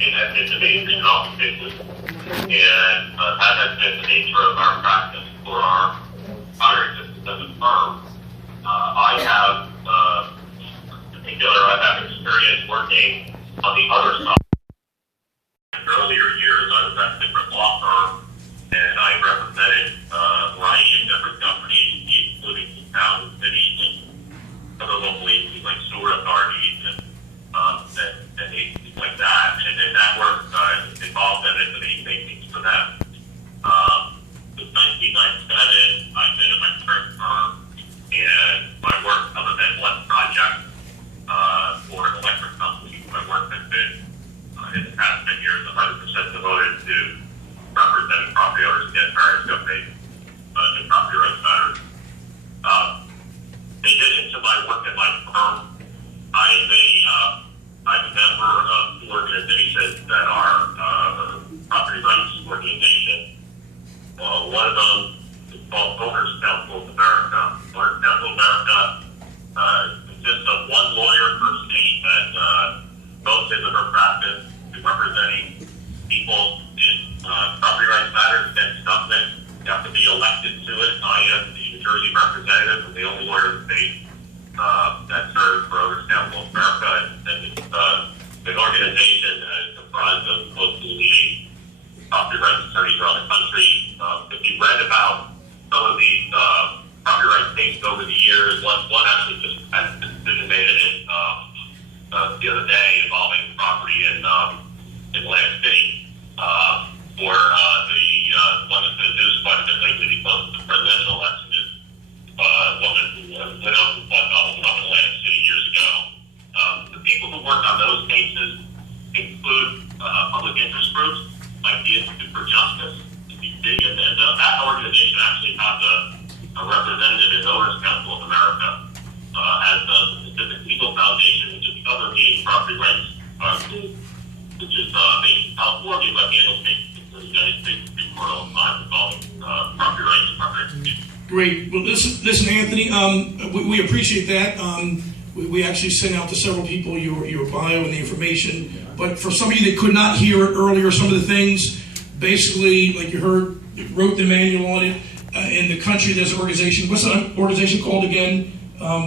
in the main region offices, and that has been the nature of our practice for our entire existence as a firm. I have, in particular, I have experience working on the other side. In earlier years, I was at a different law firm, and I represented a variety of different companies, including towns, cities, and other local agencies like sewer authorities and agencies like that. And then that work involved in many things for them. Since 1997, I've been at my current firm, and my work, other than one project for an electric company, my work has been in the past 10 years 100% devoted to representing property owners against various companies in property rights matters. In addition to my work at my firm, I'm a member of two organizations that are property rights organizations. One of them is called Owners Council of America. Owners Council of America consists of one lawyer per state that goes into her practice to representing people in property rights matters against government. You have to be elected to it. I am the New Jersey representative, and the only lawyer in the state that serves for Owners Council of America, and it's an organization that is comprised of close to 80 property rights attorneys around the country. If you read about some of these property rights cases over the years, one actually just had a decision made in it the other day involving property in Atlantic City, for the one that's been news quite a bit lately because of the presidential election is woman who was widowed who bought a home in Atlantic City years ago. The people who work on those cases include public interest groups like the Institute for Justice, and that organization actually has a representative in Owners Council of America, as the Pacific Legal Foundation, which is the other leading property rights group, which is based in California, but handles cases in the United States Supreme Court all the time involving property rights and property rights. Great. Well, listen, Anthony, we appreciate that. We actually sent out to several people your bio and the information. But for some of you that could not hear it earlier, some of the things, basically, like you heard, it wrote the manual on it. In the country, there's an organization. What's that organization called again?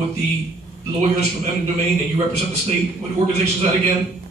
With the lawyers from eminent domain, and you represent the state. What organization is that again?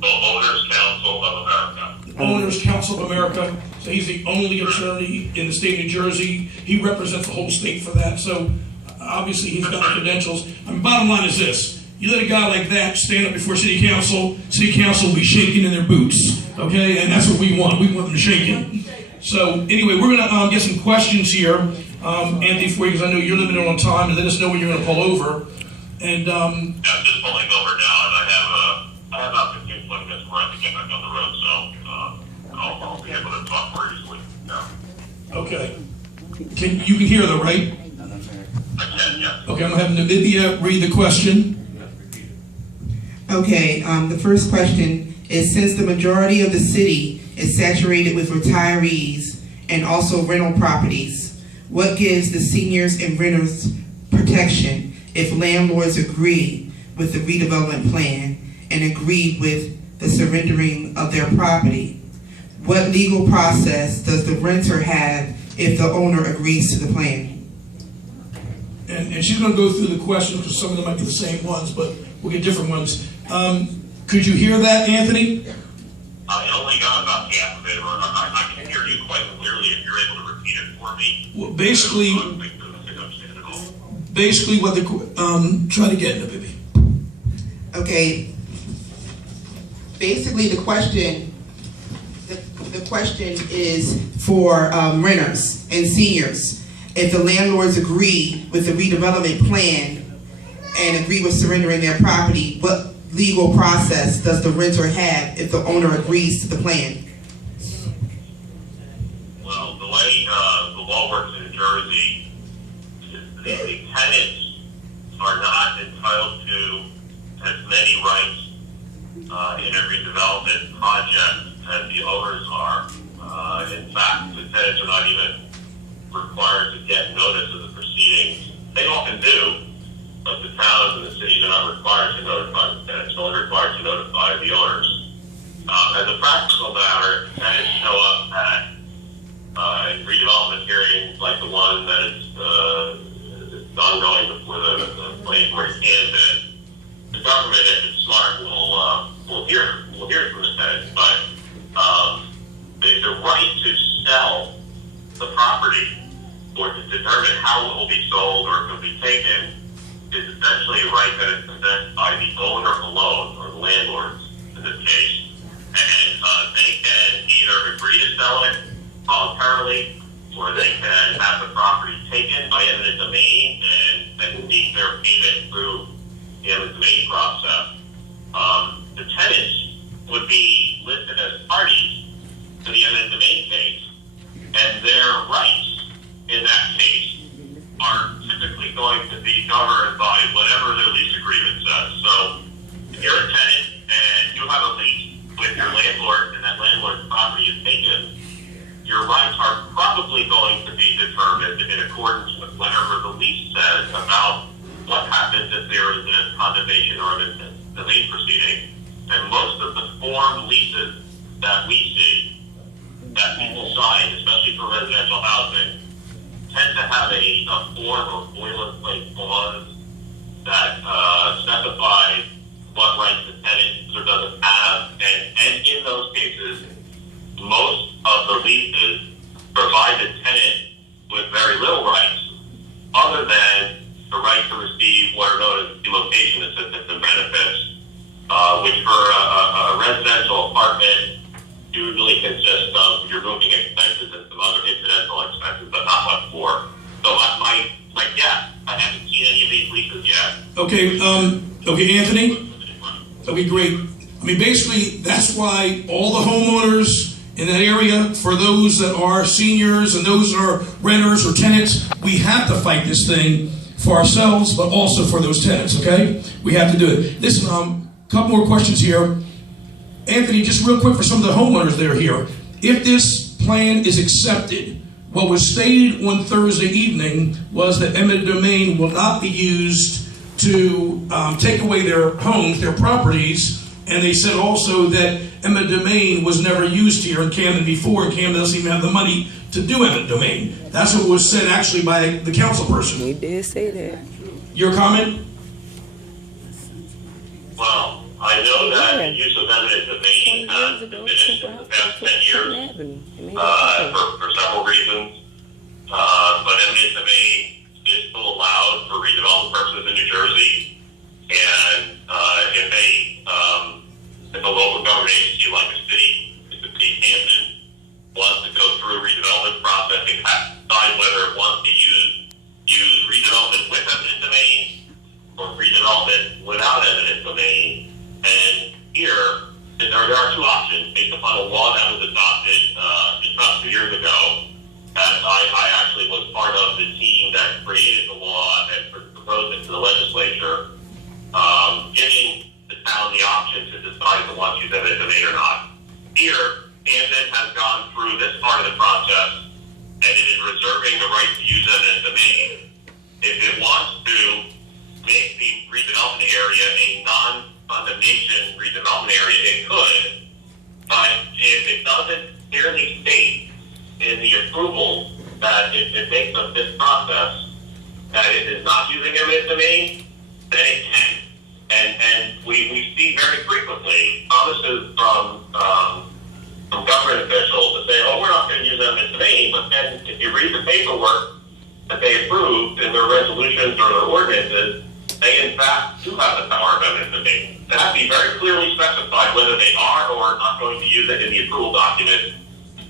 The Owners Council of America. Owners Council of America. So he's the only attorney in the state of New Jersey. He represents the whole state for that. So obviously he's got the credentials. I mean, bottom line is this. You let a guy like that stand up before City Council will be shaking in their boots. Okay? And that's what we want. We want them shaking. So anyway, we're going to get some questions here, Anthony, for you, because I know you're limited on time, and let us know when you're going to pull over. And yeah, I'm just pulling over now, and I have about 15, 20 minutes before I have to get back on the road, so I'll be able to talk more easily now. Okay. You can hear though, right? I can, yeah. Okay, I'm going to have Namibia read the question. Okay, the first question is, since the majority of the city is saturated with retirees and also rental properties, what gives the seniors and renters protection if landlords agree with the redevelopment plan and agree with the surrendering of their property? What legal process does the renter have if the owner agrees to the plan? And she's going to go through the questions because some of them might be the same ones, but we'll get different ones. Could you hear that, Anthony? I only got about half of it, or I can hear you quite clearly if you're able to repeat it for me. Well, basically what the try to get into, baby. Okay. Basically, the question is for renters and seniors. If the landlords agree with the redevelopment plan and agree with surrendering their property, what legal process does the renter have if the owner agrees to the plan? Well, the way the law works in New Jersey is the tenants are not entitled to as many rights in a redevelopment project as the owners are. In fact, the tenants are not even required to get notice of the proceedings. They often do, but the towns and the cities are not required to notify the tenants, only required to notify the owners. As a practical matter, tenants show up at redevelopment hearings like the one that is ongoing before the planning board Camden. The government, if it's smart, will hear from the tenants, but the right to sell the property or to determine how it will be sold or it will be taken is essentially a right that is possessed by the owner alone, or the landlords in this case. And they can either agree to sell it voluntarily, or they can have the property taken by eminent domain and seek their payment through the eminent domain process. The tenants would be listed as parties to the eminent domain case, and their rights in that case are typically going to be governed by whatever their lease agreement says. So if you're a tenant and you have a lease with your landlord and that landlord's property is taken, your rights are probably going to be determined in accordance with whatever the lease says about what happens if there is a condemnation or a domain proceeding. And most of the form leases that we see that people sign, especially for residential housing, tend to have a form or boilerplate clause that specifies what rights the tenant or doesn't have. And in those cases, most of the leases provide the tenant with very little rights other than the right to receive what are known as relocation assistance and benefits, which for a residential apartment usually consists of your moving expenses and some other incidental expenses, but not much more. So my guess, I haven't seen any of these leases yet. Okay, Anthony? Okay, great. I mean, basically, that's why all the homeowners in that area, for those that are seniors and those that are renters or tenants, we have to fight this thing for ourselves, but also for those tenants, okay? We have to do it. Listen, a couple more questions here. Anthony, just real quick for some of the homeowners that are here. If this plan is accepted, what was stated on Thursday evening was that eminent domain will not be used to take away their homes, their properties, and they said also that eminent domain was never used here in Camden before, and Camden doesn't even have the money to do eminent domain. That's what was said actually by the council person. We did say that. Your comment? Well, I know that the use of eminent domain has diminished in the past 10 years for several reasons. But eminent domain is still allowed for redevelopment purposes in New Jersey. And if a local government agency like a city, if the city Camden, wants to go through a redevelopment process, it has to decide whether it wants to use redevelopment with eminent domain or redevelopment without eminent domain. And here, there are two options based upon a law that was adopted just about 2 years ago. And I actually was part of the team that created the law and proposed it to the legislature, giving the town the option to decide if it wants to use eminent domain or not. Here, Camden has gone through this part of the process, and it is reserving the right to use eminent domain. If it wants to make the redevelopment area a non-condemnation redevelopment area, it could. But if it doesn't clearly state in the approval that it makes of this process that it is not using eminent domain, then it can. And we see very frequently promises from government officials to say, oh, we're not going to use eminent domain, but then if you read the paperwork that they approved in their resolutions or their ordinances, they in fact do have the power of eminent domain. It has to be very clearly specified whether they are or are not going to use it in the approval document.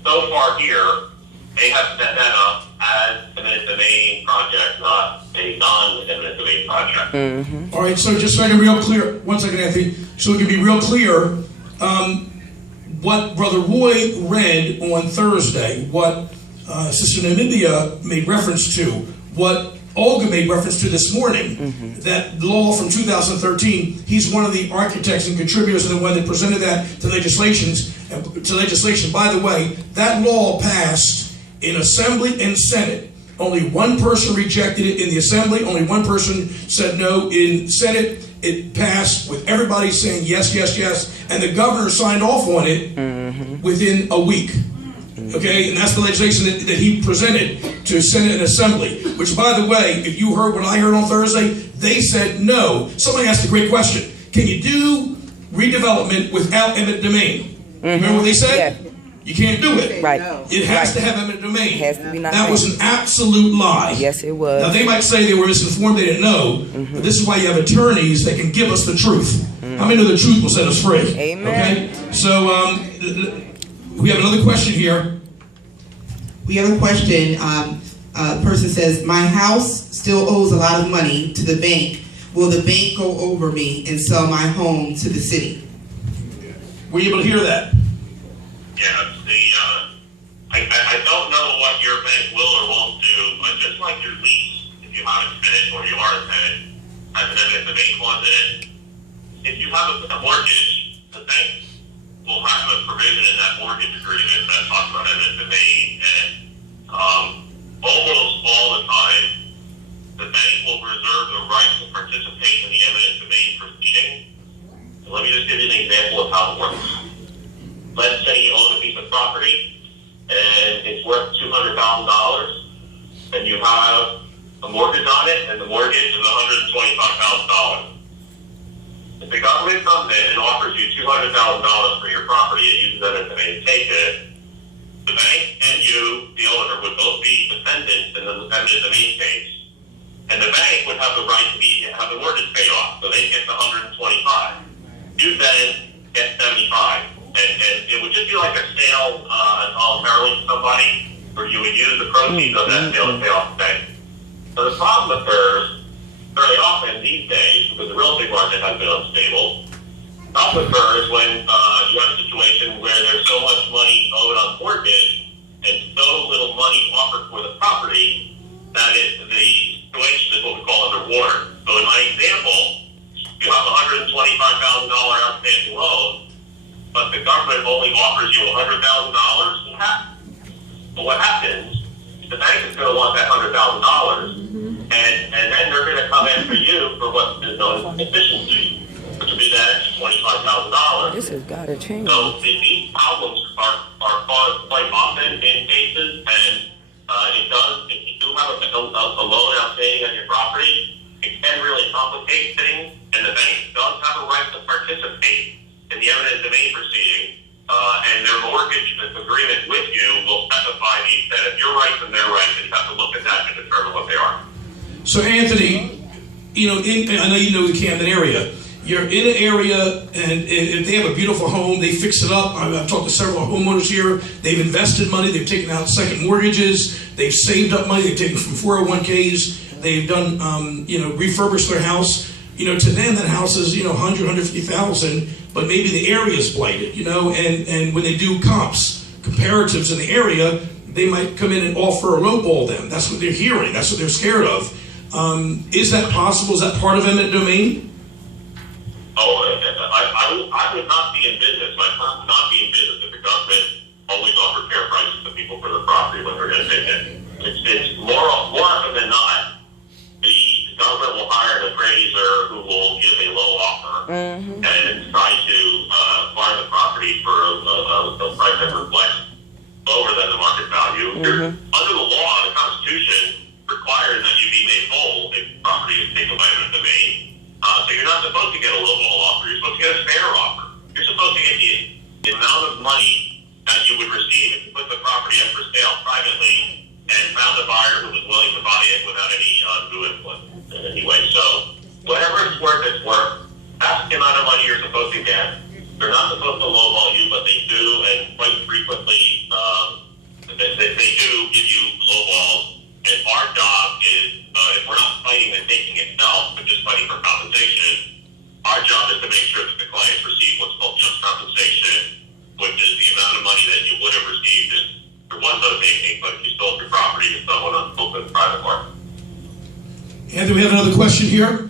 So far here, they have set that up as eminent domain project, not a non-eminent domain project. Mm-hmm. All right, so just so I can be real clear, one second, Anthony, so we can be real clear, what Brother Roy read on Thursday, what Sister Namibia made reference to, what Olga made reference to this morning, that law from 2013, he's one of the architects and contributors and the one that presented that to legislation. By the way, that law passed in Assembly and Senate Only one person rejected it in the Assembly. Only one person said no in Senate. It passed with everybody saying yes, yes, yes. And the governor signed off on it within a week. Okay, and that's the legislation that he presented to Senate and Assembly. Which, by the way, if you heard what I heard on Thursday, they said no. Somebody asked a great question. Can you do redevelopment without eminent domain? Remember what they said? Yeah. You can't do it. Right. It has to have eminent domain. It has to be That was an absolute lie. Yes, it was. Now, they might say they were misinformed, they didn't know, but this is why you have attorneys that can give us the truth. How many know the truth will set us free? Amen. Okay? So, we have another question here. We have a question. A person says, my house still owes a lot of money to the bank. Will the bank go over me and sell my home to the city? Were you able to hear that? Yeah, I don't know what your bank will or won't do, but just like your lease, if you have a tenant or you are a tenant, has an eminent domain clause in it. If you have a mortgage, the bank will have a provision in that mortgage agreement that talks about eminent domain, and almost all the time, the bank will reserve the right to participate in the eminent domain proceeding. So let me just give you an example of how it works. Let's say you own a piece of property and it's worth $200,000, and you have a mortgage on it, and the mortgage is $125,000. If the government comes in and offers you $200,000 for your property and uses that to maintain it, the bank and you, the owner, would both be defendants in the eminent domain case, and the bank would have the right to have the mortgage paid off, so they get the $125. You then get $75. And it would just be like a sale voluntarily to somebody, where you would use the proceeds of that sale to pay off the bank. So the problem occurs very often these days, because the real estate market has been unstable. The problem occurs when you have a situation where there's so much money owed on mortgage and so little money offered for the property that the situation is what we call underwater. So in my example, you have a $125,000 outstanding loan, but the government only offers you $100,000. But what happens? The bank is going to want that $100,000, and then they're going to come after you for what is known as efficiency, which would be that extra $25,000. This has got to change. So these problems are caused quite often in cases, and it does. If you do have a loan outstanding on your property, it can really complicate things, and the bank does have a right to participate in the eminent domain proceeding, and their mortgage agreement with you will specify the extent of your rights and their rights, and you have to look at that to determine what they are. So, Anthony, I know you know the Camden area. You're in an area, and if they have a beautiful home, they fix it up. I've talked to several homeowners here. They've invested money. They've taken out second mortgages. They've saved up money. They've taken from 401ks. They've done, refurbished their house. To them, that house is, 100, 150,000, but maybe the area is blighted, and when they do comparatives in the area, they might come in and offer a lowball them. That's what they're hearing. That's what they're scared of. Is that possible? Is that part of eminent domain? I would not be in business. My firm would not be in business if the government always offered fair prices to people for their property when they're going to take it. It's more often than not, the government will hire an appraiser who will give a low offer and try to acquire the property for a price that reflects lower than the market value. Under the law, the Constitution requires that you be made whole if property is taken by eminent domain. So you're not supposed to get a lowball offer. You're supposed to get a fair offer. You're supposed to get the amount of money that you would receive if you put the property up for sale privately and found a buyer who was willing to buy it without any undue input. Anyway, so whatever it's worth, that's the amount of money you're supposed to get. They're not supposed to lowball you, but they do, and quite frequently they do give you lowballs. And our job is, if we're not fighting the taking itself, but just fighting for compensation, our job is to make sure that the clients receive what's called just compensation, which is the amount of money that you would have received if there was no taking, but if you sold your property to someone on open private market. Anthony, we have another question here.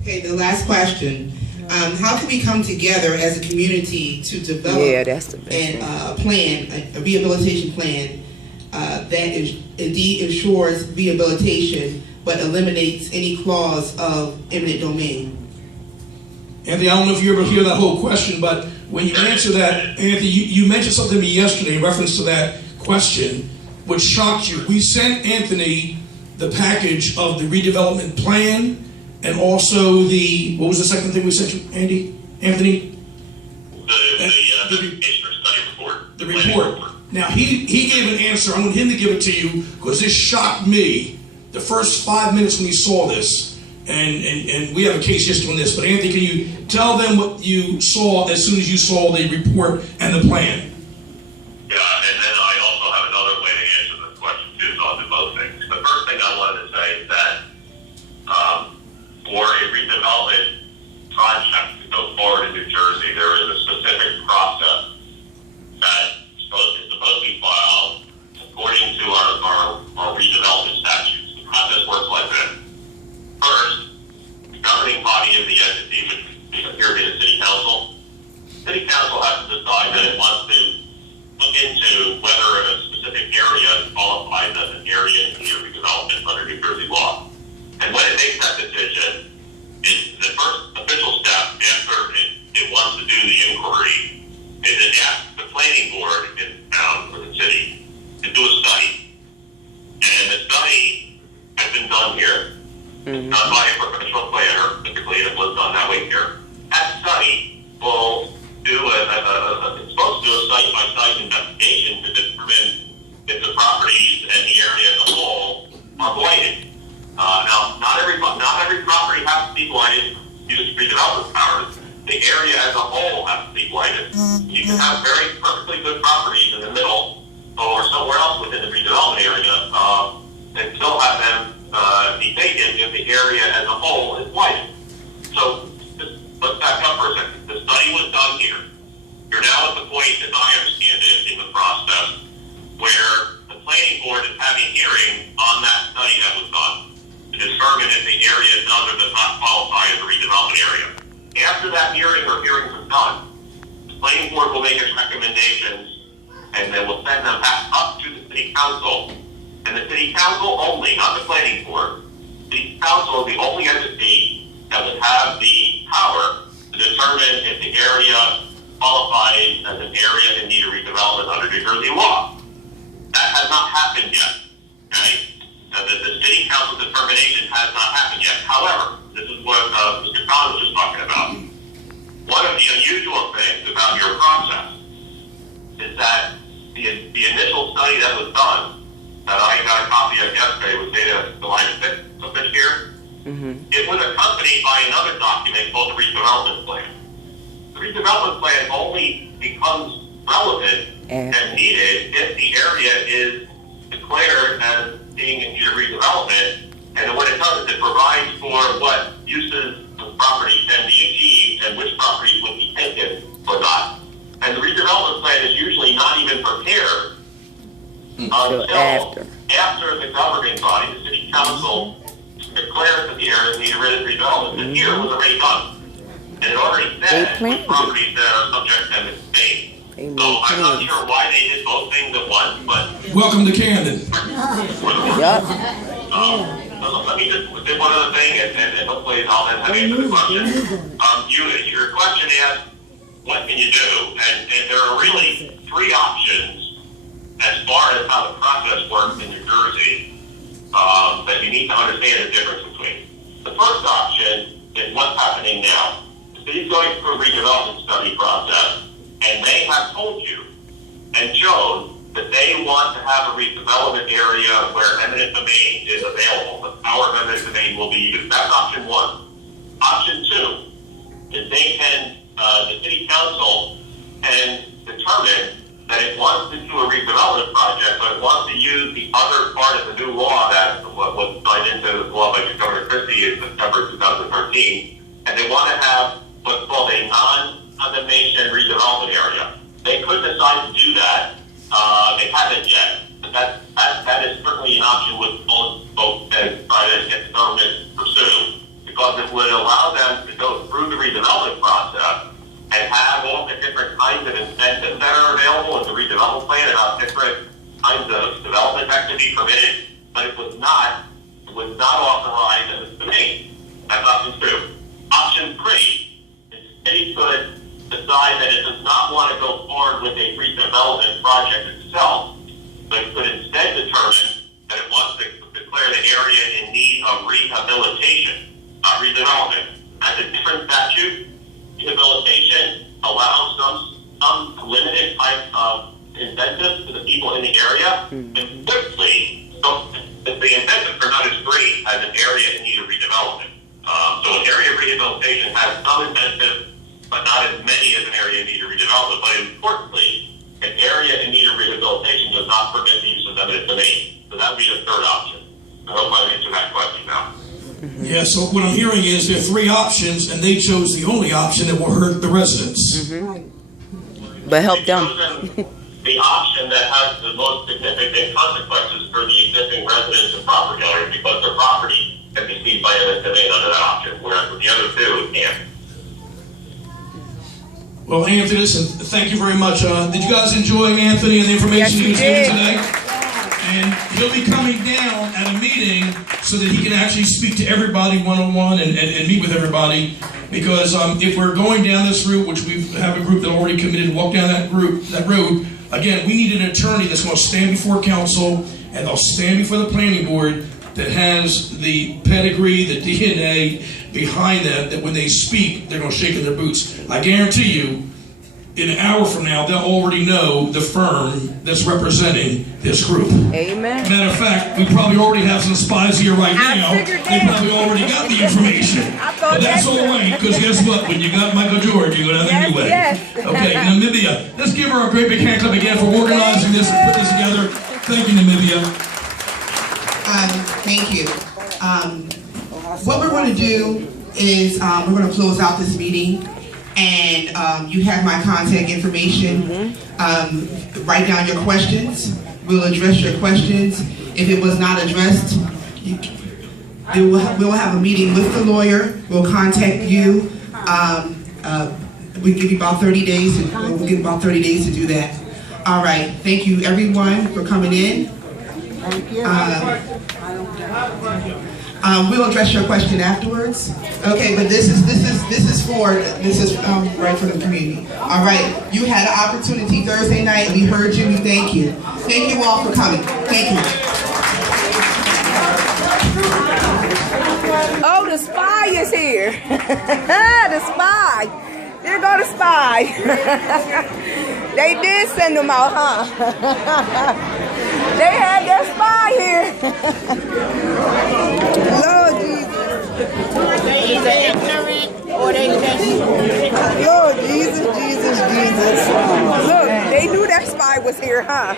Okay, the last question. How can we come together as a community to develop that's the best a rehabilitation plan indeed ensures rehabilitation, but eliminates any clause of eminent domain. Anthony, I don't know if you ever hear that whole question, but when you answer that, Anthony, you mentioned something to me yesterday in reference to that question, which shocked you. We sent Anthony the package of the redevelopment plan and also what was the second thing we sent you, Anthony? The application or study report. The report. Now, he gave an answer. I want him to give it to you because this shocked me the first 5 minutes when he saw this. And we have a case history on this. But Anthony, can you tell them what you saw as soon as you saw the report and the plan? Yeah, and then I also have another way to answer this question too, so I'll do both things. The first thing I wanted to say is that for a redevelopment project to go forward in New Jersey, there is a specific process that is supposed to be filed according to our redevelopment statutes. The process works like this. First, the governing body of the entity, which appear to be the city council. City council has to decide that it wants to look into whether a specific area qualifies as an area in need redevelopment under New Jersey law. And when it makes that decision, the first official step after it wants to do the inquiry is it asks the planning board in town or the city to do a study. And the study has been done here. Done by a professional planner, typically it was done that way here. That study will do it's supposed to do a site-by-site investigation to determine if the properties and the area as a whole are blighted. Now, not every property has to be blighted. Use redevelopment powers. The area as a whole has to be blighted. You can have perfectly good properties in the middle or somewhere else within the redevelopment area and still have them be taken if the area as a whole is blighted. So let's back up for a second. The study was done here. You're now at the point, as I understand it, in the process where the planning board is having a hearing on that study that was done to determine if the area does or does not qualify as a redevelopment area. After that hearing or hearings are done, the planning board will make its recommendations and then will send them back up to the city council. And the city council only, not the planning board, the council is the only entity that would have the power to determine if the area qualifies as an area in need of redevelopment under New Jersey law. That has not happened yet. Okay? The city council determination has not happened yet. However, this is what Mr. Collins was just talking about. One of the unusual things about your process is that the initial study that was done, that I got a copy of yesterday, was dated July 6th of this year. It was accompanied by another document called the redevelopment plan. The redevelopment plan only becomes relevant and needed if the area is declared as being in need of redevelopment. And what it does is it provides for what uses of property can be achieved and which properties would be taken or not. And the redevelopment plan is usually not even prepared until after the governing body, the city council, declares that the area is in need of redevelopment. And here it was already done. And it already said which properties that are subject to this state. So I'm not sure why they did both things at once, but... Welcome to Camden. Let me just say one other thing, and hopefully I'll then have answered the question. Your question asked, what can you do? And there are really three options as far as how the process works in New Jersey that you need to understand the difference between. The first option is what's happening now. The city's going through a redevelopment study process, and they have told you and shown that they want to have a redevelopment area where eminent domain is available. The power of eminent domain will be used. That's option one. Option two is they can, the city council can determine that it wants to do a redevelopment project, but it wants to use the other part of the new law that was signed into the law by Governor Christie in September 2013, and they want to have what's called a non-condemnation redevelopment area. They could decide to do that. They haven't yet, but that is certainly an option with both and try to get the government to pursue, because it would allow them to go through the redevelopment process and have all the different kinds of incentives that are available in the redevelopment plan and how different kinds of development that could be permitted, but it was not authorized as a domain. That's option 2. Option 3, the city could decide that it does not want to go forward with a redevelopment project itself, but could instead determine that it wants to declare the area in need of rehabilitation, not redevelopment. That's a different statute. Rehabilitation allows some limited type of incentives to the people in the area, and quickly, so the incentives are not as great as an area in need of redevelopment. So an area of rehabilitation has some incentives, but not as many as an area in need of redevelopment. But importantly, an area in need of rehabilitation does not permit the use of eminent domain. So that would be the third option. I hope I've answered that question now. Yeah, so what I'm hearing is there are 3 options, and they chose the only option that will hurt the residents. But help They've them. chosen the option that has the most significant consequences for the existing residents and property owners, because their property can be seized by eminent domain under that option, whereas with the other 2, it can't. Well, Anthony, listen, thank you very much. Did you guys enjoy Anthony and the information Yes, he we was giving did. today? And he'll be coming down at a meeting so that he can actually speak to everybody one-on-one and meet with everybody. Because if we're going down this route, which we have a group that already committed to walk down that road, again, we need an attorney that's going to stand before council and they'll stand before the planning board that has the pedigree, the DNA behind them, that when they speak, they're going to shake in their boots. I guarantee you, in an hour from now, they'll already know the firm that's representing this group. Amen. Matter of fact, we probably already have some spies here right I now. figured They that. probably already got the information. I thought But that's that all too. right, because guess what? When you got Michael George, you go down Yes, anyway. yes. Okay, Namibia. Let's give her a great big hand clap again for organizing this and putting this together. Thank you, Namibia. Thank you. What we're going to do is we're going to close out this meeting, and you have my contact information. Write down your questions. We'll address your questions. If it was not addressed, we'll have a meeting with the lawyer. We'll contact you. We give you about 30 days. We'll give about 30 days to do that. All right. Thank you, everyone, for coming in. We'll address your question afterwards. Okay, but this is right for the community. All right, you had an opportunity Thursday night. We heard you. We thank you. Thank you all for coming. Thank you. Oh, the spy is here. The spy. There go the spy. They did send them out, huh? They had their spy here. Lord Jesus. They either ignorant or they just Lord Jesus, Jesus, Jesus. Look, they knew that spy was here, huh?